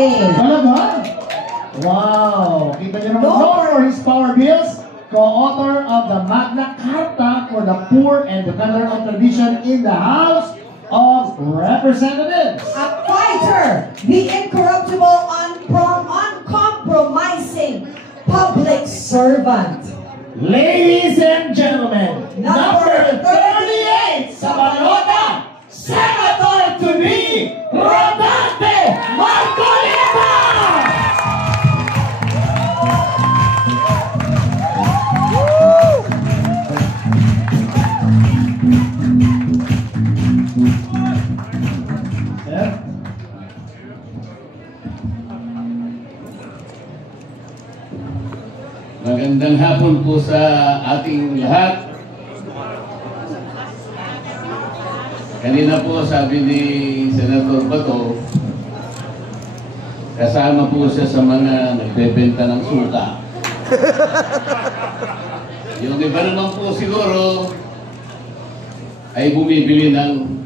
Talaga? Wow! Kita niyo naman, known for his power bills, co-author of the Magna Carta for the Poor and Defender of Tradition in the House of Representatives. A fighter, the incorruptible, uncompromising public servant. Ladies and gentlemen, number 38 sa balota, Senator-to-be Rodante Marcolita! Magandang hapon po sa ating lahat. Kanina po sabi ni Senator Bato, kasama po siya sa mga nagbebenta ng suka. Yung iba naman po siguro ay bumibili ng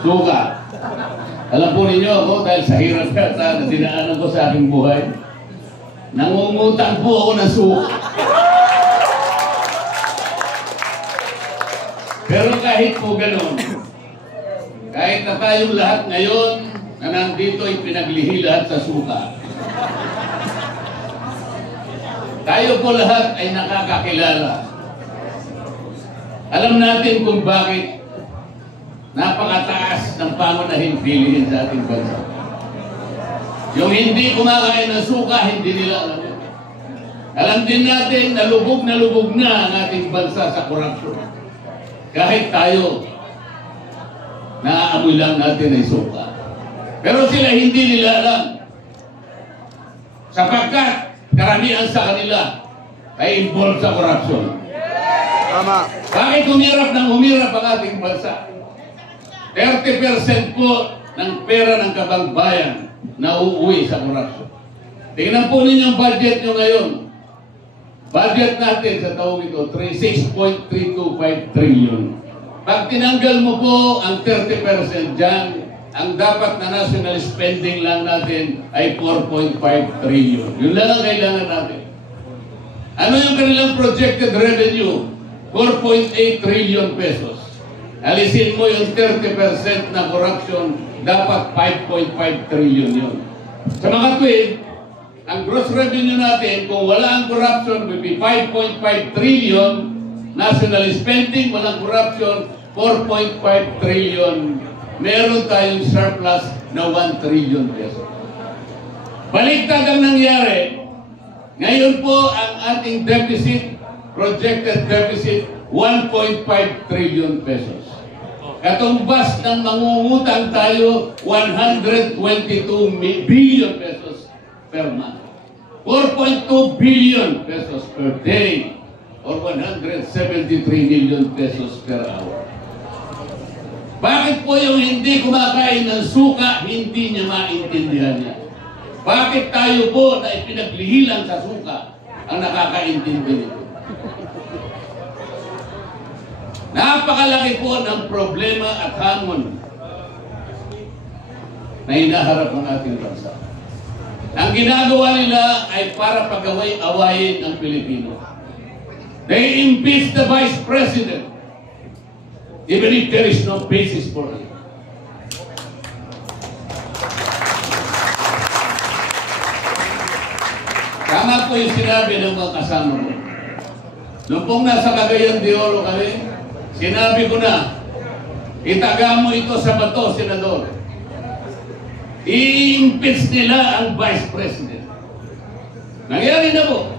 suka. Alam po ninyo ako, dahil sa hirap na dinaanan ko sa aking buhay, nangungutang po ako ng suka. Pero kahit po gano'n, kahit na tayong lahat ngayon na nandito ay pinaglihi lahat sa suka, tayo po lahat ay nakakakilala. Alam natin kung bakit napakataas ng pangunahing bilihin sa ating bansa. Yung hindi kumakain ng suka, hindi nila alam. Alam din natin na lubog na ang ating bansa sa korupsyon. Kahit tayo, naaamoy lang natin ay suka. Pero sila hindi nila alam. Sapagkat karamihan sa kanila ay involved sa korupsyon. Tama. Bakit humirap ng humirap ang ating bansa? 30% po ng pera ng kababayan na uuwi sa korupsyon. Tingnan po ninyo ang budget nyo ngayon. Budget natin sa taong ito, 6.325 trillion. Pag tinanggal mo po ang 30% dyan, ang dapat na national spending lang natin ay 4.5 trillion. Yun lang ang kailangan natin. Ano yung kanilang projected revenue? 4.8 trillion pesos. Alisin mo yung 30% na corruption, dapat 5.5 trillion yun. Sa mga tweet, ang gross revenue natin, kung wala ang corruption, will be 5.5 trillion. National spending, walang corruption, 4.5 trillion. Meron tayong surplus na 1 trillion pesos. Baliktad ang nangyari. Ngayon po, ang ating deficit, projected deficit, 1.5 trillion pesos. Katumbas ng mangungutang tayo 122 billion pesos per month. 4.2 billion pesos per day or 173 million pesos per hour. Bakit po yung hindi kumakain ng suka, hindi niya maintindihan niya? Bakit tayo po na ipinaglihilan sa suka ang nakakaintindi nito? Napakalaki po ng problema at hamon na hinaharap ng ating bansa. Ang ginagawa nila ay para pag-awayin ang Pilipino. They impeach the Vice President even if there is no basis for it. Tama po yung sinabi ng mga kasama ko. Noong pong nasa Cagayan de Oro kami, sinabi ko na, itaga mo ito sa bato, Senador. I-impeach nila ang Vice President. Nangyari na po.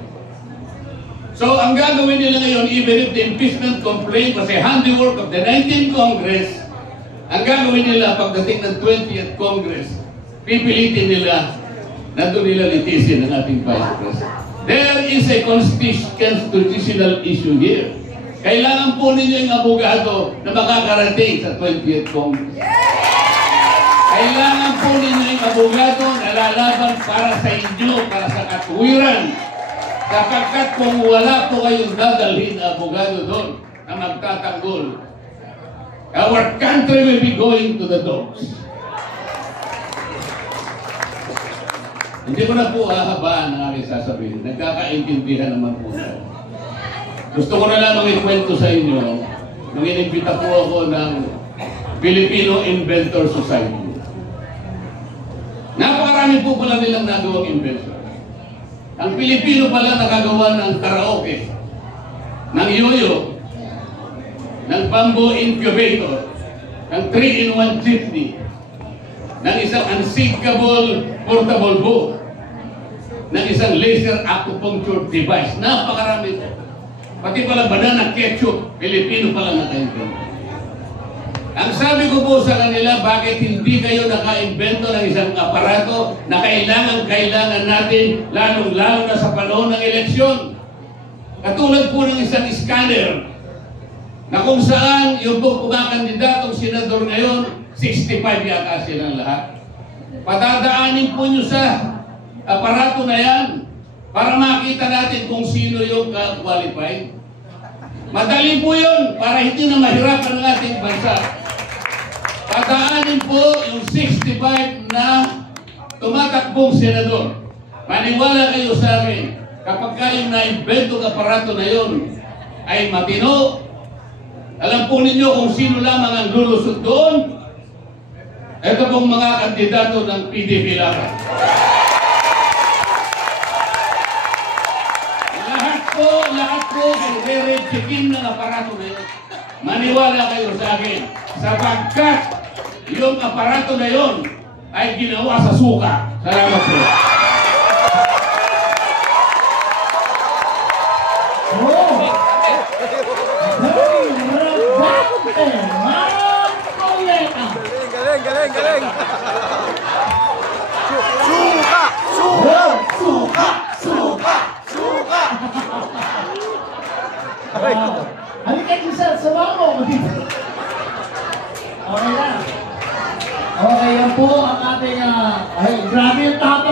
So, ang gagawin nila ngayon, even if the impeachment complaint was a handiwork of the 19th Congress, ang gagawin nila pagdating ng 20th Congress, pipilitin nila na doon nila litisin ang ating Vice President. There is a constitutional issue here. Kailangan po ninyo yung abogado na makakarating sa 20th Congress. Kailangan po ninyo yung abogado na lalaban para sa inyo, para sa katuwiran. Sapagkat kung wala po kayong dadalhin na abogado doon na magtatanggol, our country will be going to the dogs. Hindi ko na po hahabaan ang aking sasabihin. Nagkakaintindihan naman po tayo. Gusto ko na lang ikwento sa inyo nung inimbita po ako ng Filipino Inventor Society. Napakarami po pala nilang nagawang invention. Ang Pilipino pala nakagawa ng karaoke, ng yoyo, ng bamboo incubator, ng 3-in-1 jeepney, ng isang unsinkable portable boat, ng isang laser acupuncture device. Napakarami po. Pati pala banana ketchup, Pilipino pala naka-invento. Ang sabi ko po sa kanila, bakit hindi kayo naka-invento ng isang aparato na kailangan natin, lalong-lalo na sa panahon ng eleksyon? Katulad po ng isang scanner na kung saan yung po kumakandidatong senador ngayon, 65 yata silang lahat. Padadaanin po nyo sa aparato na yan para makita natin kung sino yung qualified. Madali po yun para hindi na mahirapan ang ating bansa. Padaanin po yung 65 na tumatakbong senador. Maniwala kayo sa akin, kapag kayong na-invento ng aparato na yun ay matino, alam po ninyo kung sino lamang ang lulusot doon? Ito pong mga kandidato ng PDP lamang. Lahat po red checking ng aparato na yun. Maniwala kayo sa akin, sapagkat yung aparato na yun ay ginawa sa suka. Salamat po. Galing! Suka! Suka! Suka! Suka! Suka! Halika, Giselle, sama mo. Okay na. Okay, yan po ang ating, ay, grabe yung tapang.